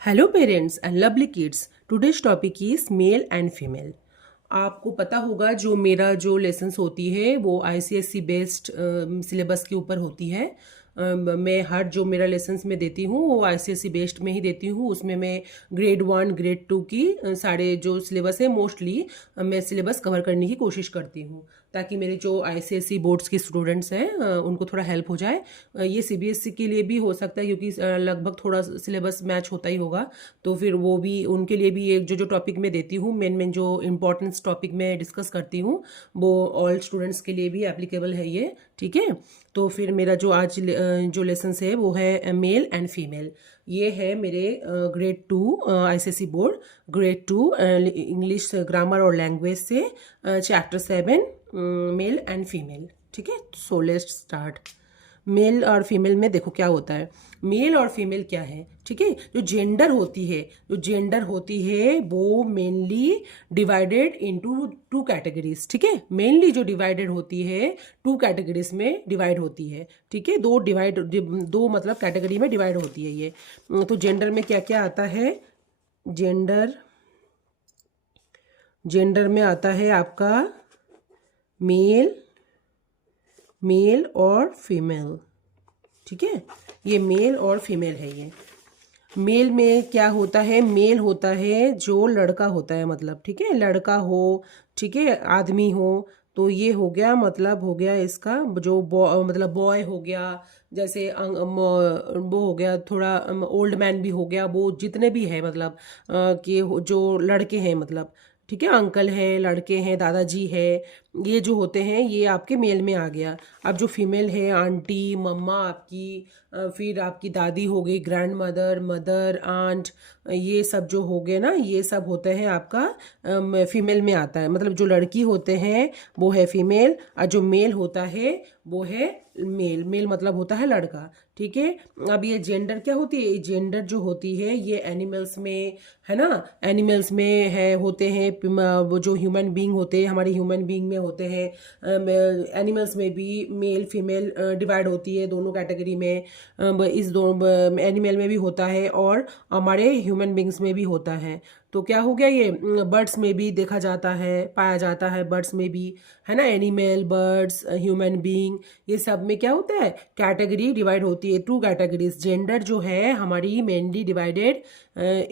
Hello parents and lovely kids. Today's topic is male and female. आपको पता होगा जो मेरा जो लेसन्स होती है वो आईसीएससी बेस्ड सिलेबस के ऊपर होती है। मैं हर जो मेरा लेसन्स में देती हूँ वो आईसीएससी बेस्ड में ही देती हूँ। उसमें मैं ग्रेड 1 ग्रेड 2 की सारे जो सिलेबस है मोस्टली मैं सिलेबस कवर करने की कोशिश करती हूँ ताकि मेरे जो आईसीएससी बोर्ड्स के स्टूडेंट्स हैं उनको थोड़ा हेल्प हो जाए। ये सीबीएसई के लिए भी हो सकता है क्योंकि लगभग थोड़ा सिलेबस मैच होता ही होगा, तो फिर वो भी उनके लिए भी एक जो जो टॉपिक मैं देती हूँ मेन मेन जो इम्पोर्टेंस टॉपिक मैं डिस्कस करती हूँ वो ऑल स्टूडेंट्स के लिए भी एप्लीकेबल है ये। ठीक है, तो फिर मेरा जो आज जो लेसन है वो है मेल एंड फीमेल। ये है मेरे grade 2 ICSE board grade 2 English grammar और लैंग्वेज से चैप्टर 7 मेल एंड फीमेल। ठीक है, सो लेट्स स्टार्ट। मेल और फीमेल में देखो क्या होता है। मेल और फीमेल क्या है, ठीक है। जो जेंडर होती है वो mainly divided into two categories. ठीक है, मेनली जो डिवाइडेड होती है टू कैटेगरीज में डिवाइड होती है। ठीक है, दो मतलब कैटेगरी में डिवाइड होती है ये। तो जेंडर में क्या क्या आता है। जेंडर में आता है आपका मेल और फीमेल। ठीक है, ये मेल और फीमेल है। ये मेल में क्या होता है, मेल होता है जो लड़का होता है, मतलब ठीक है लड़का हो, ठीक है आदमी हो, तो ये हो गया मतलब हो गया इसका जो मतलब बॉय हो गया, जैसे वो हो गया थोड़ा ओल्ड मैन भी हो गया, वो जितने भी है मतलब कि जो लड़के हैं मतलब ठीक है अंकल है, लड़के हैं, दादाजी है, ये जो होते हैं ये आपके मेल में आ गया। अब जो फीमेल है आंटी मम्मा आपकी, फिर आपकी दादी हो गई, ग्रैंड मदर, मदर, आंट, ये सब जो हो गए ना ये सब होते हैं आपका फीमेल में आता है। मतलब जो लड़की होते हैं वो है फीमेल और जो मेल होता है वो है मेल। मेल मतलब होता है लड़का। ठीक है, अब ये जेंडर क्या होती है, जेंडर जो होती है ये एनिमल्स में है ना, एनिमल्स में है होते हैं, वो जो ह्यूमन बीइंग होते हैं हमारे ह्यूमन बीइंग में होते हैं, एनिमल्स में भी मेल फीमेल डिवाइड होती है दोनों कैटेगरी में। इस दो एनिमल में भी होता है और हमारे ह्यूमन बींग्स में भी होता है। तो क्या हो गया, ये बर्ड्स में भी देखा जाता है, पाया जाता है बर्ड्स में भी, है ना। एनिमल, बर्ड्स, ह्यूमन बींग, ये सब में क्या होता है कैटेगरी डिवाइड होती है टू कैटेगरीज। जेंडर जो है हमारी mainly divided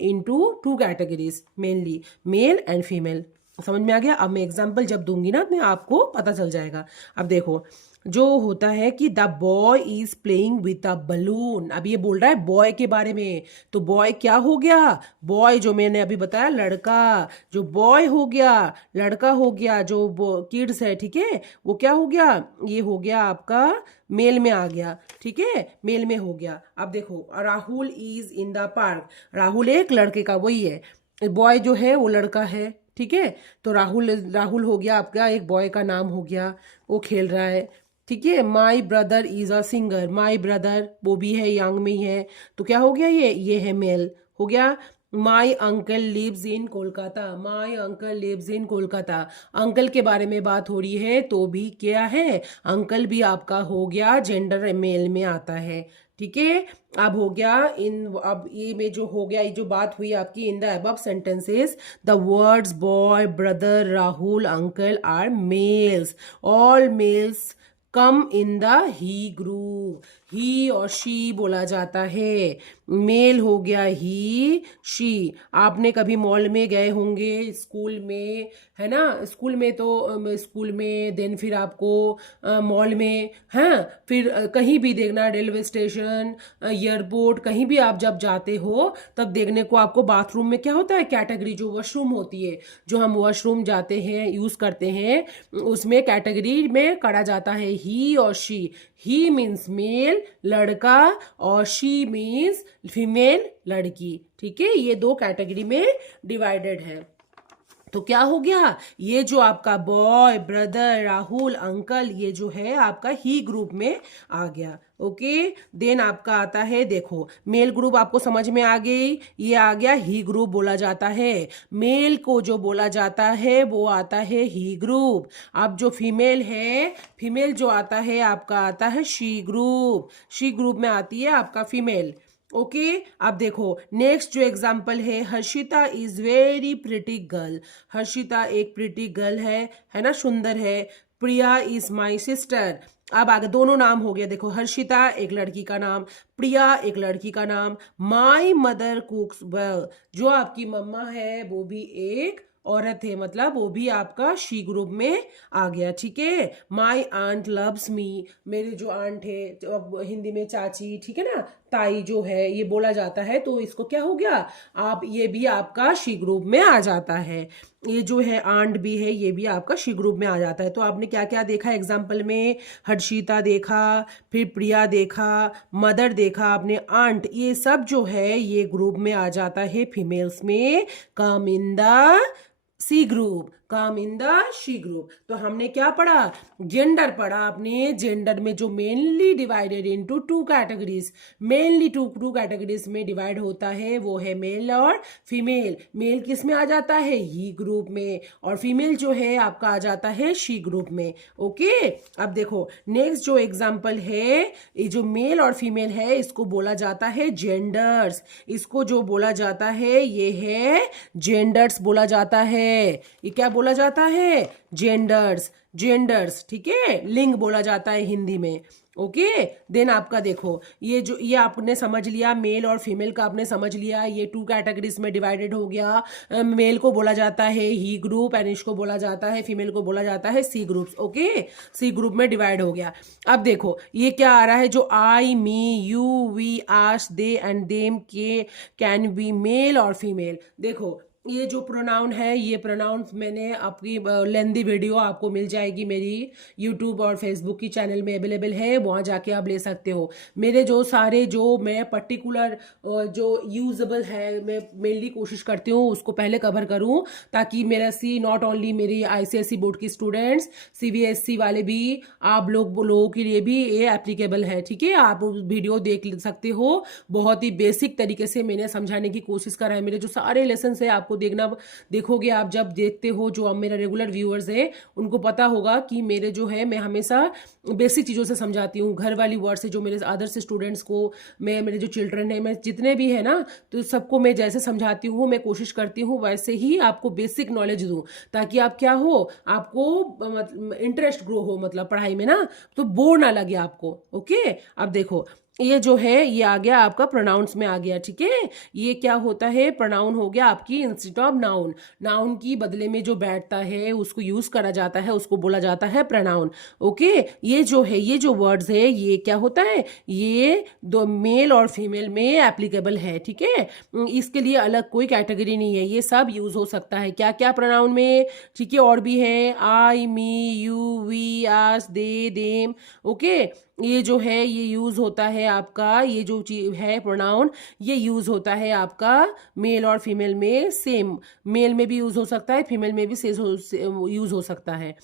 into two categories, mainly male and female. समझ में आ गया। अब मैं एग्जांपल जब दूंगी ना मैं आपको पता चल जाएगा। अब देखो जो होता है कि the boy is playing with a balloon. अब ये बोल रहा है बॉय के बारे में, तो बॉय क्या हो गया, बॉय जो मैंने अभी बताया लड़का, जो बॉय हो गया लड़का हो गया, जो किड्स है ठीक है वो क्या हो गया, ये हो गया आपका मेल में आ गया। ठीक है, मेल में हो गया। अब देखो Rahul is in the park, Rahul एक लड़के का वही है, बॉय जो है वो लड़का है। ठीक है, तो राहुल राहुल हो गया आपका एक बॉय का नाम हो गया, वो खेल रहा है। ठीक है, my brother is a singer, my brother वो भी है यंग में ही है, तो क्या हो गया ये है मेल हो गया। My uncle lives in Kolkata, my uncle lives in Kolkata, uncle के बारे में बात हो रही है तो भी क्या है अंकल भी आपका हो गया जेंडर मेल में आता है। ठीक है, अब हो गया इन, अब ये में जो हो गया ये जो बात हुई आपकी in the above sentences the words boy brother Rahul uncle are males, all males come in the he group. He और शी बोला जाता है, मेल हो गया ही शी। आपने कभी मॉल में गए होंगे स्कूल में, है ना, स्कूल में तो स्कूल में देन फिर आपको मॉल में, हाँ फिर कहीं भी देखना रेलवे स्टेशन एयरपोर्ट कहीं भी आप जब जाते हो तब देखने को आपको बाथरूम में क्या होता है कैटेगरी, जो वॉशरूम होती है, जो हम वॉशरूम जाते हैं यूज करते हैं उसमें कैटेगरी में करा जाता है ही और शी। ही मीन्स मेल लड़का और शी मीन्स फीमेल लड़की। ठीक है, ये दो कैटेगरी में डिवाइडेड है। तो क्या हो गया, ये जो आपका बॉय ब्रदर राहुल अंकल ये जो है आपका ही ग्रुप में आ गया। ओके, देन आपका आता है देखो मेल ग्रुप आपको समझ में आ गई, ये आ गया ही ग्रुप बोला जाता है। मेल को जो बोला जाता है वो आता है ही ग्रुप। अब जो फीमेल है, फीमेल जो आता है आपका आता है शी ग्रुप, शी ग्रुप में आती है आपका फीमेल। ओके अब देखो नेक्स्ट जो एग्जाम्पल है, Harshita is very pretty girl. Harshita एक प्रिटी गर्ल है ना, सुंदर है। प्रिया इज माई सिस्टर। अब आगे दोनों नाम हो गया, देखो हर्षिता एक लड़की का नाम, प्रिया एक लड़की का नाम। माई मदर कुक्स वेल, जो आपकी मम्मा है वो भी एक औरत है, मतलब वो भी आपका शी ग्रुप में आ गया, ठीक है। माई आंट लव्स मी, मेरी जो आंट है, जो अब हिंदी में चाची, ठीक है ना, ताई जो है ये बोला जाता है, तो इसको क्या हो गया, आप ये भी आपका शी ग्रुप में आ जाता है। ये जो है आंट भी है, ये भी आपका शी ग्रुप में आ जाता है। तो आपने क्या क्या देखा एग्जाम्पल में, हर्षिता देखा, फिर प्रिया देखा, मदर देखा आपने, आंट, ये सब जो है ये ग्रुप में आ जाता है फीमेल्स में। Come in the she group, come in the she group. तो हमने क्या पढ़ा, जेंडर पढ़ा आपने। जेंडर में जो mainly divided into two categories, mainly two categories में डिवाइड होता है, वो है मेल और फीमेल। मेल किस में आ जाता है, ही ग्रुप में, और फीमेल जो है आपका आ जाता है शी ग्रुप में। ओके अब देखो नेक्स्ट जो एग्जांपल है, ये जो मेल और फीमेल है इसको बोला जाता है जेंडर्स। इसको जो बोला जाता है ये है जेंडर्स बोला जाता है। ये क्या बोला जाता है, जेंडर्स, जेंडर्स, ठीक है, लिंग बोला जाता है हिंदी में। ओके देन आपका देखो ये जो ये आपने समझ लिया, मेल और फीमेल का आपने समझ लिया, ये टू कैटेगरीज में डिवाइडेड हो गया। मेल को बोला जाता है ही ग्रुप, एंड इसको बोला जाता है, फीमेल को बोला जाता है सी ग्रुप्स। ओके सी ग्रुप में डिवाइड हो गया। अब देखो ये क्या आ रहा है, जो I, me, you, we, us, they and them के कैन बी मेल और फीमेल। देखो ये जो प्रोनाउन है, ये प्रोनाउन मैंने आपकी लेंदी वीडियो आपको मिल जाएगी मेरी यूट्यूब और फेसबुक की चैनल में अवेलेबल है, वहाँ जाके आप ले सकते हो। मेरे जो सारे जो मैं पर्टिकुलर जो यूजेबल है, मैं मेनली कोशिश करती हूँ उसको पहले कवर करूँ, ताकि मेरा सी नॉट ओनली मेरी आईसीएसई बोर्ड की स्टूडेंट्स, सीबीएसई वाले भी, आप लोगों के लिए भी ये एप्लीकेबल है, ठीक है। आप वीडियो देख सकते हो, बहुत ही बेसिक तरीके से मैंने समझाने की कोशिश करा है। मेरे जो सारे लेसन है आपको देखोगे आप, जब देखते हो, जो मेरा रेगुलर व्यूअर्स है उनको पता होगा कि मेरे जो है मैं हमेशा बेसिक चीज़ों से समझाती हूँ, घर वाली वर्ड से। जो मेरे अदर्स स्टूडेंट्स को मैं, मेरे जो चिल्ड्रन है, मैं जितने भी है ना, तो सबको मैं जैसे समझाती हूँ, मैं कोशिश करती हूँ वैसे ही आपको बेसिक नॉलेज दूँ, ताकि आप क्या हो, आपको इंटरेस्ट ग्रो हो, मतलब पढ़ाई में ना, तो बोर ना लगे आपको। ओके अब देखो ये जो है ये आ गया आपका प्रोनाउंस में आ गया, ठीक है। ये क्या होता है, प्रोनाउन हो गया आपकी इंस्टेड ऑफ नाउन। नाउन की बदले में जो बैठता है उसको यूज करा जाता है, उसको बोला जाता है प्रोनाउन। ओके ये जो है, ये जो वर्ड्स है ये क्या होता है, ये दो मेल और फीमेल में एप्लीकेबल है, ठीक है। इसके लिए अलग कोई कैटेगरी नहीं है, ये सब यूज हो सकता है। क्या क्या प्रोनाउन में, ठीक है, और भी है, I, me, you, we, us, they, them. Okay ये जो है ये यूज होता है आपका, ये जो चीज है प्रोनाउन, ये यूज होता है आपका मेल और फीमेल में सेम। मेल में भी यूज हो सकता है, फीमेल में भी यूज हो सकता है।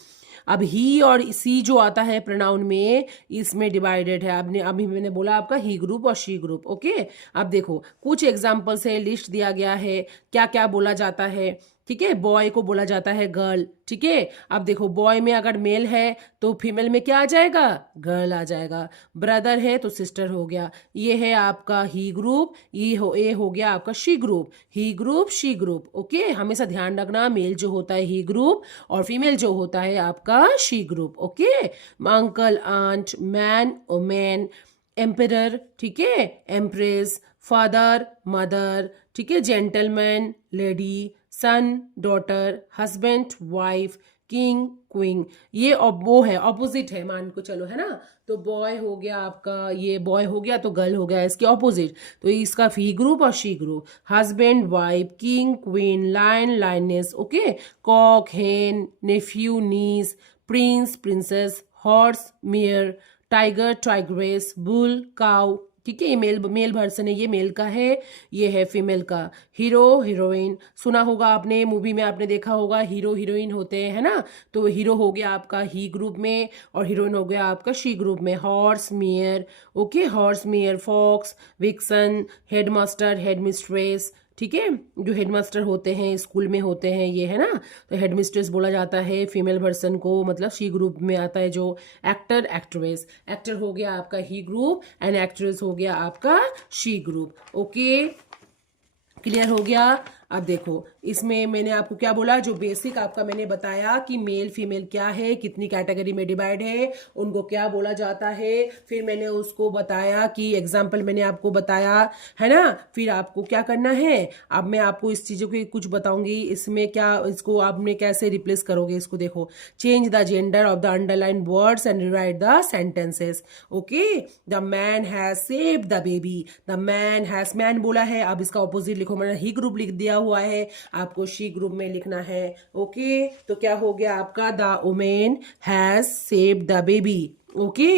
अब ही और सी जो आता है प्रोनाउन में, इसमें डिवाइडेड है। आपने अभी मैंने बोला आपका ही ग्रुप और शी ग्रुप। ओके अब देखो कुछ एग्जाम्पल से लिस्ट दिया गया है, क्या क्या बोला जाता है, ठीक है। बॉय को बोला जाता है गर्ल, ठीक है। अब देखो बॉय में अगर मेल है तो फीमेल में क्या आ जाएगा, गर्ल आ जाएगा। ब्रदर है तो सिस्टर हो गया। ये है आपका ही ग्रुप, ये हो गया आपका she group, he group, she group. Okay हमेशा ध्यान रखना, मेल जो होता है ही ग्रुप और फीमेल जो होता है आपका she group. Okay uncle, aunt, man, woman, emperor, ठीक है, एम्प्रेस, फादर, मदर, ठीक है, gentleman, lady, son, daughter, husband, wife, king, queen. ये वो है, ऑपोजिट है, मान को चलो, है ना। तो बॉय हो गया आपका, ये बॉय हो गया तो गर्ल हो गया, इसके ऑपोजिट। तो इसका ही ग्रुप और she group, husband, wife, king, queen, lion, lioness. Okay cock, hen, nephew, niece, prince, princess, horse, mare, tiger, tigress, bull, cow, ठीक है। ये मेल वर्सन है, ये मेल का है, ये है फीमेल का। हीरो, हीरोइन, सुना होगा आपने, मूवी में आपने देखा होगा, हीरो हीरोइन होते हैं, है ना। तो हीरो हो गया आपका ही ग्रुप में और हीरोइन हो गया आपका शी ग्रुप में। Horse, mare, okay, horse, mare, fox, vixen, headmaster, headmistress, ठीक है, जो हेडमास्टर होते हैं स्कूल में होते हैं ये, है ना। तो हेडमिस्ट्रेस बोला जाता है फीमेल पर्सन को, मतलब शी ग्रुप में आता है जो एक्टर एक्ट्रेस। एक्टर हो गया आपका ही ग्रुप एंड एक्ट्रेस हो गया आपका शी ग्रुप। ओके, क्लियर हो गया। अब देखो इसमें मैंने आपको क्या बोला, जो बेसिक आपका मैंने बताया कि मेल फीमेल क्या है, कितनी कैटेगरी में डिवाइड है, उनको क्या बोला जाता है। फिर मैंने उसको बताया कि एग्जाम्पल मैंने आपको बताया, है ना। फिर आपको क्या करना है, अब मैं आपको इस चीज़ों की कुछ बताऊंगी, इसमें क्या, इसको आपने कैसे रिप्लेस करोगे। इसको देखो, change the gender of the underline words and rewrite the sentences. Okay, the man has saved the baby, the man has, man बोला है, अब इसका ऑपोजिट लिखो, मैंने ही ग्रुप लिख दिया हुआ है, आपको शी ग्रुप में लिखना है। ओके, तो क्या हो गया आपका, the women has saved the baby. Okay,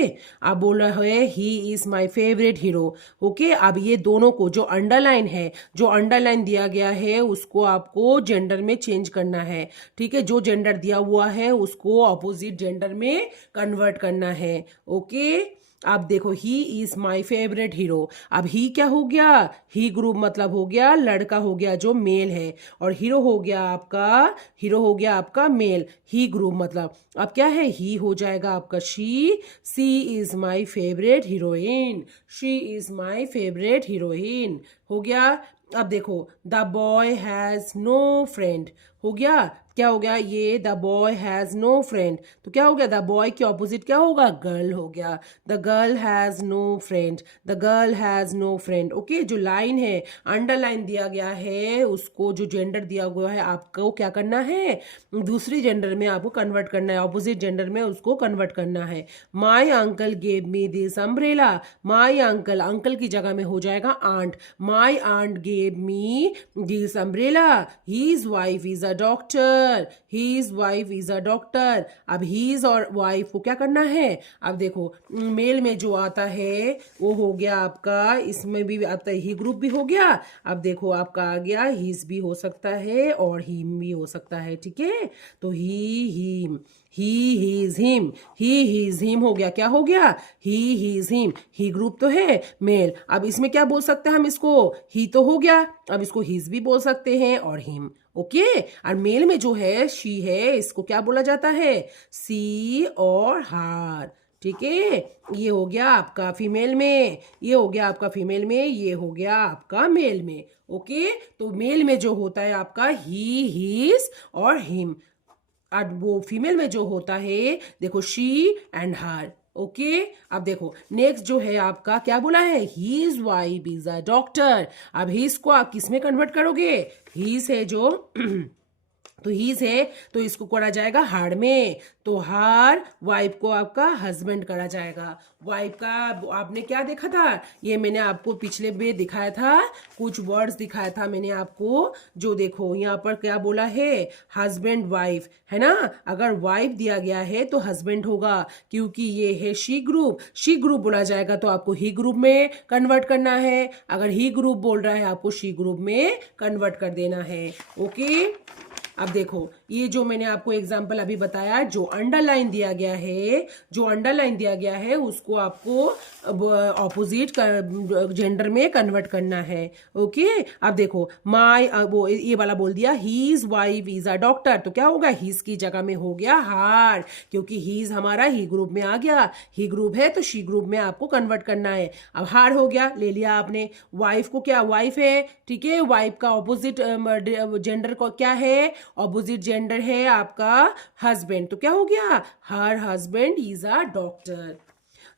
अब बोल रहा है he is my favourite hero. Okay, अब ये दोनों को जो अंडरलाइन है, जो अंडरलाइन दिया गया है उसको आपको जेंडर में चेंज करना है। ठीक है, जो जेंडर दिया हुआ है उसको ऑपोजिट जेंडर में कन्वर्ट करना है। ओके, अब देखो he is my favourite hero. अब ही क्या हो गया, ही ग्रुप मतलब हो गया लड़का हो गया जो मेल है, और हीरो हो गया आपका, हीरो हो गया आपका मेल, ही ग्रुप मतलब अब क्या है, ही हो जाएगा आपका she is my favourite heroine, she is my favourite heroine हो गया। अब देखो the boy has no friend हो गया, क्या हो गया ये, the boy has no friend, तो क्या हो गया, द बॉय के ऑपोजिट क्या होगा, गर्ल हो गया, the girl has no friend, the girl has no friend. Okay, जो लाइन है अंडरलाइन दिया गया है उसको, जो जेंडर दिया हुआ है आपको क्या करना है, दूसरी जेंडर में आपको कन्वर्ट करना है, ऑपोजिट जेंडर में उसको कन्वर्ट करना है। My uncle gave me this umbrella, my uncle, uncle की जगह में हो जाएगा aunt, my aunt gave me this umbrella, his wife is a doctor, his wife is a doctor. अब हीज और वाइफ को क्या करना है, अब देखो मेल में जो आता है वो हो गया आपका, इसमें भी आता है ही ग्रुप भी हो गया। अब देखो आपका आ गया हीज भी हो सकता है और हिम भी हो सकता है। ठीक है, तो ही हिम, ही हीज हिम, ही हीज हिम हो गया, क्या हो गया, ही हीज हिम, ही ग्रुप तो है मेल। अब इसमें क्या बोल सकते हैं हम इसको, ही तो हो गया, अब इसको हीज भी बोल सकते हैं और हिम। ओके, और मेल में जो है शी है, इसको क्या बोला जाता है, सी और हार। ठीक है, ये हो गया आपका फीमेल में, ये हो गया आपका फीमेल में, ये हो गया आपका मेल में। ओके, तो मेल में जो होता है आपका ही, हीज और हिम, और वो फीमेल में जो होता है देखो शी एंड हर। ओके, अब देखो नेक्स्ट जो है आपका क्या बोला है, his wife is a doctor. अब हीज को आप किस में कन्वर्ट करोगे, हीज है जो तो हीज है तो इसको करा जाएगा हार में, तो हार वाइफ को आपका हस्बैंड करा जाएगा। वाइफ का आपने क्या देखा था, ये मैंने आपको पिछले में दिखाया था, कुछ वर्ड्स दिखाया था मैंने आपको, जो देखो यहाँ पर क्या बोला है, हस्बैंड वाइफ, है ना। अगर वाइफ दिया गया है तो हस्बैंड होगा, क्योंकि ये है शी ग्रुप, शी ग्रुप बोला जाएगा तो आपको ही ग्रुप में कन्वर्ट करना है, अगर ही ग्रुप बोल रहा है आपको शी ग्रुप में कन्वर्ट कर देना है। ओके, अब देखो ये जो मैंने आपको एग्जाम्पल अभी बताया, जो अंडरलाइन दिया गया है, जो अंडरलाइन दिया गया है उसको आपको ऑपोजिट जेंडर में कन्वर्ट करना है। ओके, अब देखो माय, वो ये वाला बोल दिया his wife is a doctor, तो क्या होगा, हीज की जगह में हो गया हार, क्योंकि हीज हमारा ही ग्रुप में आ गया, ही ग्रुप है तो शी ग्रुप में आपको कन्वर्ट करना है। अब हार हो गया, ले लिया आपने। वाइफ को क्या, वाइफ है, ठीक है, वाइफ का ऑपोजिट जेंडर को क्या है, ऑपोजिट जेंडर है आपका हस्बैंड, तो क्या हो गया, her husband is a doctor.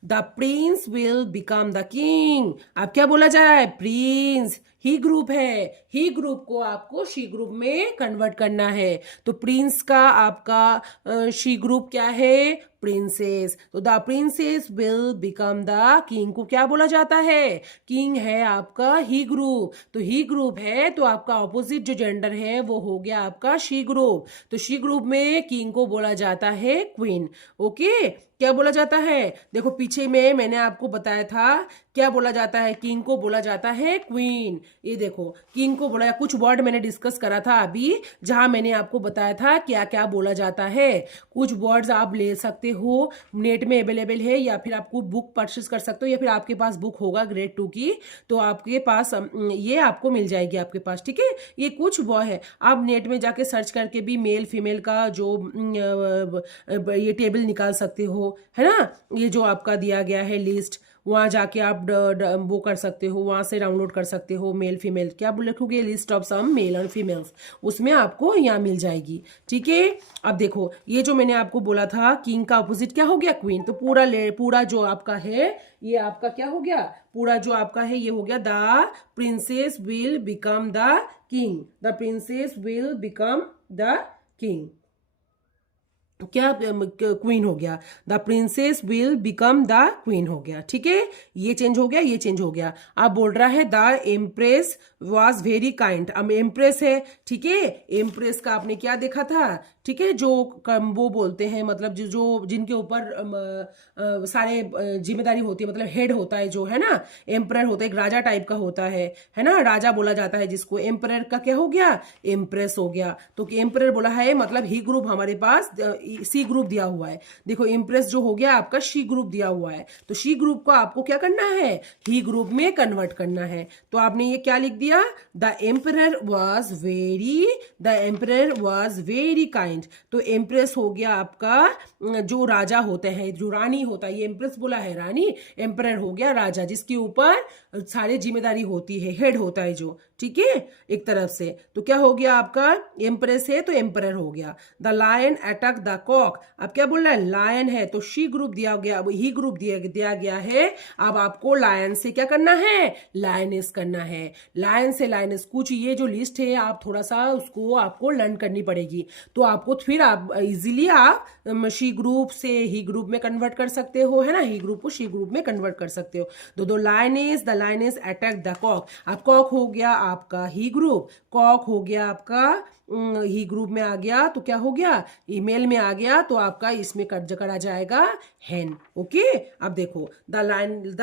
The Prince will become the king, अब क्या बोला जा रहा है, प्रिंस ही ग्रुप है, ही ग्रुप को आपको शी ग्रुप में कन्वर्ट करना है, तो प्रिंस का आपका शी ग्रुप क्या है, प्रिंसेस, तो the princess will become the king को क्या बोला जाता है, किंग है आपका ही ग्रुप, तो ही ग्रुप है तो आपका ऑपोजिट जो जेंडर है वो हो गया आपका शी ग्रुप, तो शी ग्रुप में किंग को बोला जाता है क्वीन। ओके, क्या बोला जाता है, देखो पीछे में मैंने आपको बताया था क्या बोला जाता है, किंग को बोला जाता है क्वीन। ये देखो किंग को बोला, कुछ वर्ड मैंने डिस्कस करा था अभी, जहां मैंने आपको बताया था क्या क्या बोला जाता है, कुछ वर्ड्स आप ले सकते सकते हो, नेट में अवेलेबल है, या फिर आपको बुक परचेस कर सकते हो, या फिर आपके पास बुक होगा ग्रेड 2 की तो आपके पास ये आपको मिल जाएगी आपके पास, ठीक है। ये कुछ वो है, आप नेट में जाके सर्च करके भी मेल फीमेल का जो ये टेबल निकाल सकते हो, है ना। ये जो आपका दिया गया है लिस्ट, वहाँ जाके आप वो कर सकते हो, वहाँ से डाउनलोड कर सकते हो मेल फीमेल, क्या बोल लिखोगे, लिस्ट ऑफ सम मेल और फीमेल्स, उसमें आपको यहाँ मिल जाएगी, ठीक है। अब देखो ये जो मैंने आपको बोला था किंग का अपोजिट क्या हो गया, क्वीन, तो पूरा जो आपका है ये आपका क्या हो गया, पूरा जो आपका है ये हो गया the princess will become the king, the princess will become the king, क्या क्वीन हो गया, the princess will become the queen हो गया, ठीक है। ये चेंज हो गया, ये चेंज हो गया। अब बोल रहा है the empress was very kind, अब एम्प्रेस है, ठीक है। एम्प्रेस का आपने क्या देखा था, ठीक है, जो वो बोलते हैं मतलब जो जिनके ऊपर सारे जिम्मेदारी होती है, मतलब हेड होता है जो, है ना, एम्परर होता है, एक राजा टाइप का होता है ना, राजा बोला जाता है जिसको, एम्परर का क्या हो गया, एम्प्रेस हो गया। तो एम्परर बोला है मतलब ही ग्रुप हमारे पास सी ग्रुप दिया हुआ है, देखो इम्प्रेस जो हो गया आपका शी ग्रुप दिया हुआ है, तो शी ग्रुप को आपको क्या करना है, ही ग्रुप में कन्वर्ट करना है। तो आपने ये क्या लिख दिया, the emperor was very kind, तो एम्प्रेस हो गया आपका जो राजा होते हैं, जो रानी होता है, ये एम्प्रेस बोला है रानी, एम्परर हो गया राजा जिसके ऊपर सारी जिम्मेदारी होती है, हेड होता है जो, ठीक है, एक तरफ से। तो क्या हो गया आपका, एम्प्रेस है तो एम्परर हो गया। The lion attack the cock, अब क्या बोल रहा है, लायन है तो शी ग्रुप दिया गया, अब ही ग्रुप दिया गया है। अब आपको लायन से क्या करना है, लायनेस करना है, लायन से लायनेस, कुछ ये जो लिस्ट है आप थोड़ा सा उसको आपको लर्न करनी पड़ेगी, तो आपको फिर आप इजीली आप शी ग्रुप से ही ग्रुप में कन्वर्ट कर सकते हो, है ना, ही ग्रुप को शी ग्रुप में कन्वर्ट कर सकते हो। दो लायनेस अटैक द कॉक, अब कॉक हो गया आपका ही ग्रुप, कॉक हो गया आपका ही ग्रुप में आ गया, तो क्या हो गया, ईमेल में आ गया, तो आपका इसमें करा जाएगा हैन, ओके। अब देखो the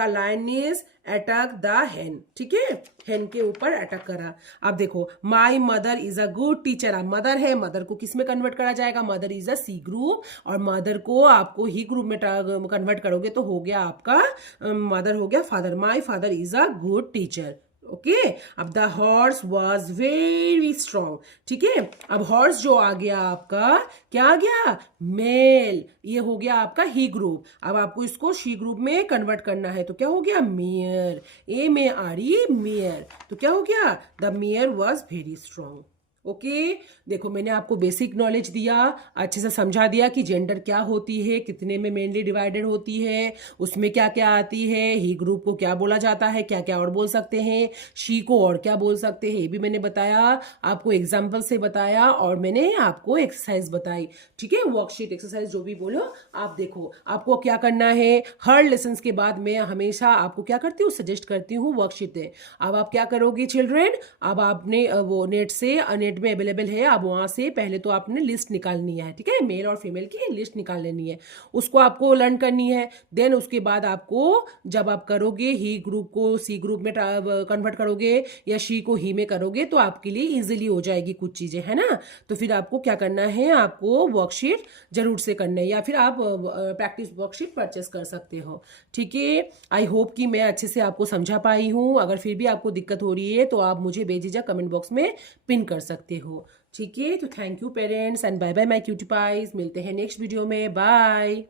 lioness attack the hen, ठीक है, हैन के ऊपर अटैक करा। अब देखो my mother is a good teacher, अब मदर है, मदर को किस में कन्वर्ट करा जाएगा, mother is a she group, और मदर को आपको ही ग्रुप में कन्वर्ट करोगे तो हो गया आपका मदर हो गया father, my father is a good teacher, okay. अब the horse was very strong, ठीक है। अब हॉर्स जो आ गया आपका क्या आ गया, मेल, ये हो गया आपका ही ग्रुप। अब आपको इसको शी ग्रुप में कन्वर्ट करना है, तो क्या हो गया, मेयर, ए में आ रही मेयर, तो क्या हो गया, the mayor was very strong, okay. देखो मैंने आपको बेसिक नॉलेज दिया, अच्छे से समझा दिया कि जेंडर क्या होती है, कितने में मेनली डिवाइडेड होती है, उसमें क्या क्या आती है, ही ग्रुप को क्या बोला जाता है, क्या क्या और बोल सकते हैं, शी को और क्या बोल सकते हैं, ये भी मैंने बताया आपको, एग्जाम्पल से बताया, और मैंने आपको एक्सरसाइज बताई, ठीक है, वर्कशीट एक्सरसाइज जो भी बोलो आप देखो। आपको क्या करना है, हर लेसन के बाद मैं हमेशा आपको क्या करती हूँ, सजेस्ट करती हूँ वर्कशीट है। अब आप क्या करोगे चिल्ड्रेन, अब आपने वो नेट में अवेलेबल है, अब वहां से पहले तो आपने लिस्ट निकालनी है, ठीक है, मेल और फीमेल की लिस्ट निकाल लेनी है, उसको आपको लर्न करनी है। देन उसके बाद आपको जब आप करोगे ही ग्रुप को सी ग्रुप में कन्वर्ट करोगे या शी को ही में करोगे तो आपके लिए इजीली हो जाएगी कुछ चीजें, है ना। तो फिर आपको क्या करना है, आपको वर्कशीट जरूर से करना है, या फिर आप प्रैक्टिस वर्कशीट परचेस कर सकते हो, ठीक है। आई होप कि मैं अच्छे से आपको समझा पाई हूँ, अगर फिर भी आपको दिक्कत हो रही है तो आप मुझे बेझिझक कमेंट बॉक्स में पिन कर सकते हो, ठीक है। तो thank you parents and bye bye my cutie pies, मिलते हैं नेक्स्ट वीडियो में, बाय।